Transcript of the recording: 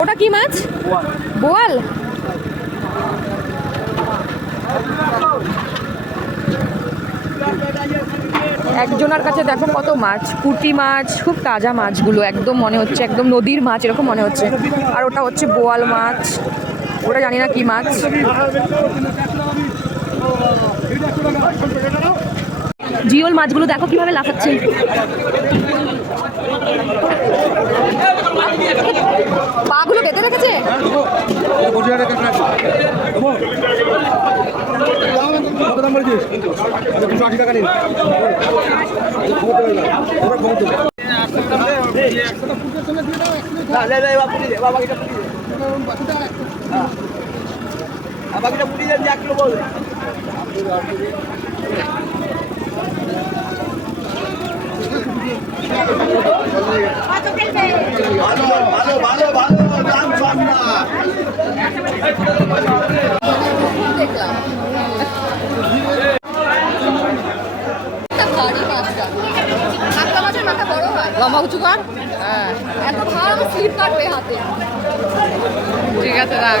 ওটা কি মাছ? বোয়াল। একজনের কাছে দেখো কত মাছ, পুঁটি মাছ, খুব তাজা মাছগুলো, একদম মনে হচ্ছে একদম নদীর মাছ এরকম মনে হচ্ছে। আর ওটা হচ্ছে বোয়াল মাছ, ওটা জানি না কি মাছ। জিওল মাছগুলো দেখো কিভাবে লাফাচ্ছে। পাগুলো বেঁধে রেখেছে। লম্বা উঁচু কর। হ্যাঁ, এত ভার আমার স্লিপ কাটবে হাতে। ঠিক আছে রাখ।